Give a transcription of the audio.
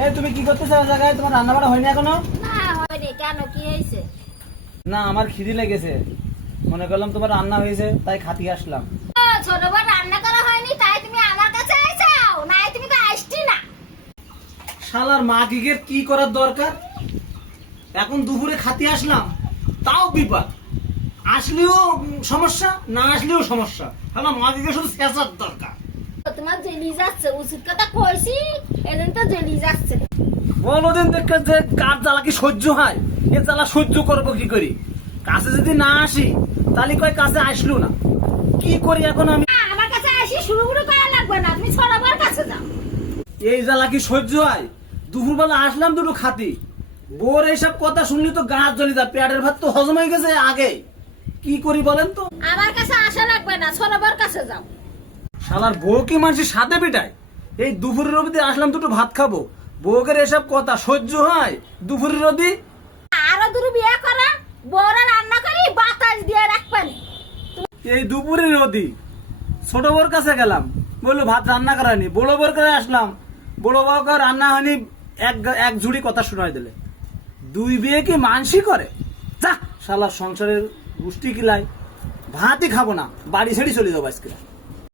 এই তুমি কি করতেছো ওই জায়গায়? তোমার রান্না বাড়া হয়নি এখনো? না হয়নি। কেন, কি হয়েছে? না, আমার খিদে লেগেছে, মনে করলাম তোমার রান্না হয়েছে তাই খাতি আসলাম। ও, ছোট বোন রান্না করা হয়নি তাই তুমি আমার কাছে আইছাও? নাই তুমি তো আসছি না। শালার মা গিগের কি করার দরকার? এখন দুপুরে খাতি আসলাম, তাও বিপদ। আসলেও সমস্যা, না আসলেও সমস্যা। শালা মা গিগের শুধু শেষার দরকার। তোমার জেলি যাচ্ছে, উচিত কথা কইছি, এদিন তো জেলি যাচ্ছে। বলো দিন দেখে যে কার জ্বালা কি সহ্য হয়? এ জ্বালা সহ্য করবো কি করি? কাছে যদি না আসি তাহলে কয় কাছে আসলো না, কি করি এখন আমি? না, আমার কাছে আসি শুরু করা লাগবে না, তুমি ছোট বোন কাছে যাও। এই জ্বালা কি সহ্য হয়? দুপুরবেলা আসলাম দুটো খাতি, বোর এইসব কথা শুনলি তো গা হাত জ্বলি যায়, পেটের ভাত তো হজম হয়ে গেছে আগে। কি করি বলেন তো? আমার কাছে আসা লাগবে না, ছোট বোন কাছে যাও। শালার বউ কি মানুষের সাথে পিটায়? এই দুপুরের অবধি আসলাম দুটো ভাত খাবো, বউকের এসব কথা সহ্য হয় দুপুরের অবধি? আরো দূর বিয়ে করা, বউরা রান্না করি বাতাস দিয়ে রাখবেন। এই দুপুরের অবধি ছোট বউর কাছে গেলাম, বললো ভাত রান্না করানি। বড় বউর কাছে আসলাম, বড় বউকে রান্না হয়নি, এক ঝুড়ি কথা শোনায় দিলে। দুই বিয়ে কি মানসি করে? যা শালার সংসারের গোষ্ঠী কিলাই, ভাতই খাবো না, বাড়ি ছেড়ে চলে যাবো আজকে।